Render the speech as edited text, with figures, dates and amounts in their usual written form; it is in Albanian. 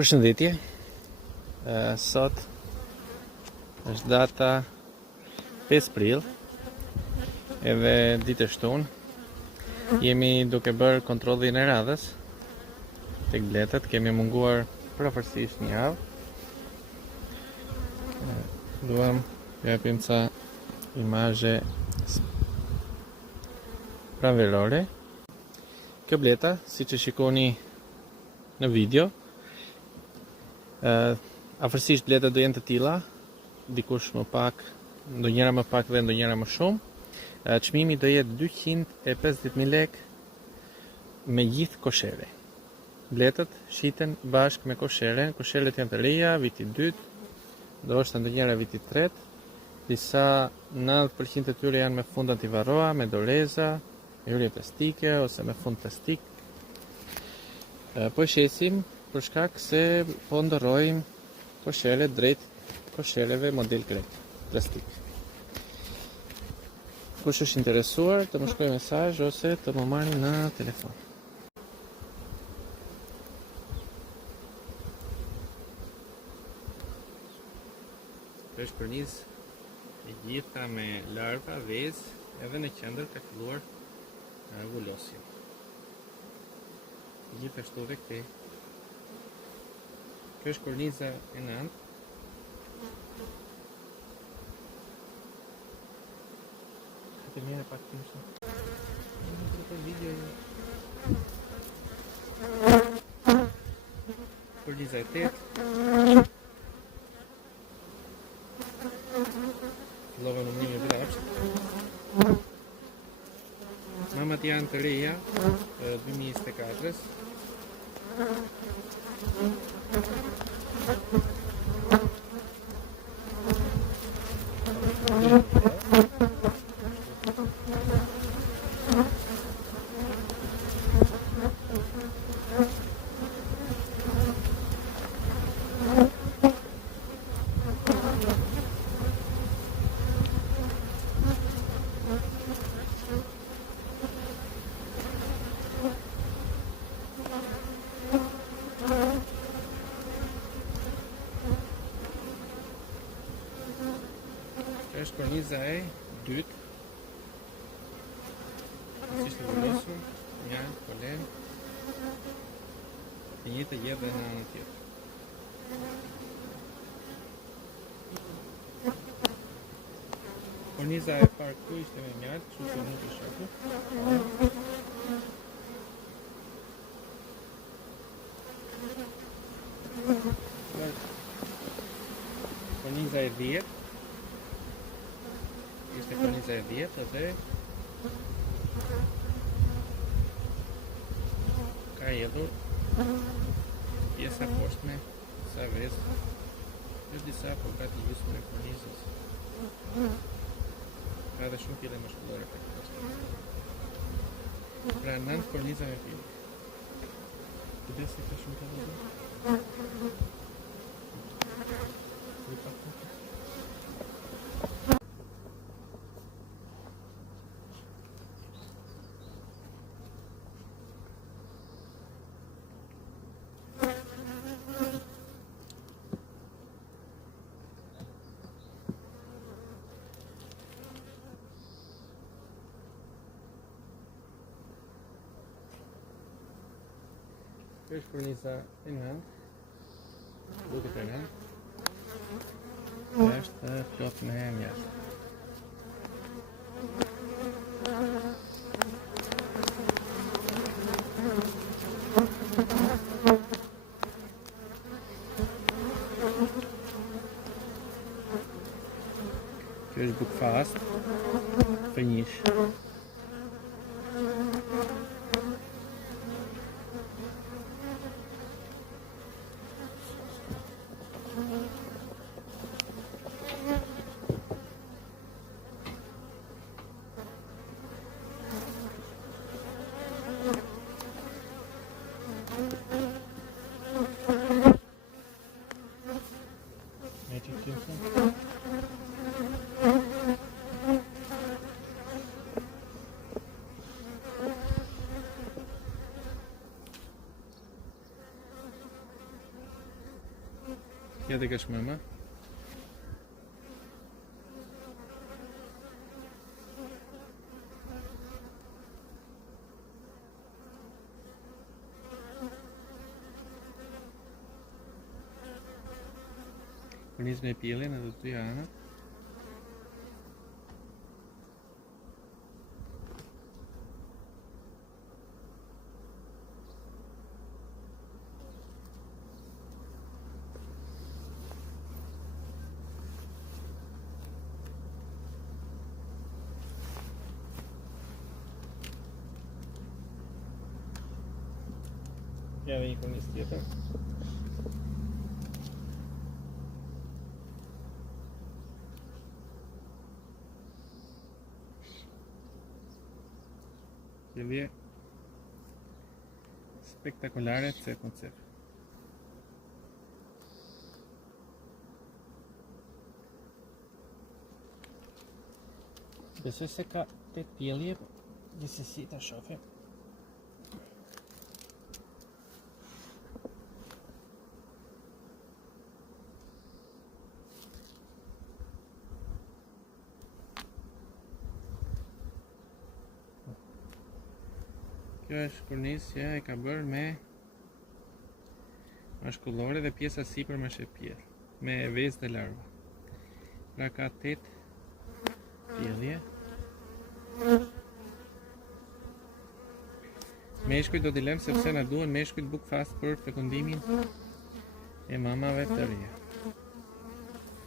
Përshëndetje. Sot është data 5 prill, edhe ditë e shtunë. Jemi duke bërë kontrollin e radhës tek bletët. Kemi munguar përafërsisht një javë. Duam japim ca imazhe pranverore. Kjo bleta, siç e shikoni në video, afërsisht bletat do jenë të tilla, dikush më pak, ndonjëra më pak dhe ndonjëra më shumë. Çmimi do jetë 250.000 lekë me gjithë koshere. Bletët shiten bashkë me kosheren. Kosheret janë të reja, viti 2, ndoshta ndonjëra viti 3. Disa 90% të tyre janë me fund antivarroa, me doreza, me hyrje plastike ose me fund plastik. Po shesim për shkak se po ndërrojmë kosheret drejt koshereve model grek, plastik. Kush është interesuar të më shkruaj mesazh ose të më marrë në telefon. Kjo është kornizë e gjitha me larva, vezë, edhe në qendër ka filluar vulosja. Gjithashtu edhe këtej. Kjo është korniza e nëntë. Këtë mjene pak të mështë. Korniza e 8. Fillova në mënyrë vrapsht. Mamat janë të reja, 2024-s. Është korniza e 2. Si ishte vullosur, një polen, e një të jetë dhe në anën tjetër. Korniza e parë këtu ishte me mjaltë, kështu që nuk i shoku. Korniza e 10. Ishte korniza e 10 edhe ka hedhur pjesa poshtme sa vezë. Është disa po gati gjysmën e kornizës. Ka dhe shumë pjellë mashkullore për këtë. Pra 9 korniza me pjellë. Këtë se ka shumë të vëllë. Kjo është korniza e nëntë, duket e nëntë, është plot me mjaltë. Kjo është bukfast, fënjish. Kjede ka shmëma. Përnis me pjellin edhe të janë. Ja vem com isso tjetër. Sjellje spektakolare të koncept. Besoj se ka 8 pjellje, gjithsesi ta shohim. Kjo është kornisja e ka bërë me mashkullore dhe pjesa sipër me shepjell, me vezë dhe larva. Pra ka 8 pjellje. Meshkujt do t'i lëmë sepse na duhen meshkujt bukfast për fekundimin e mamave të reja.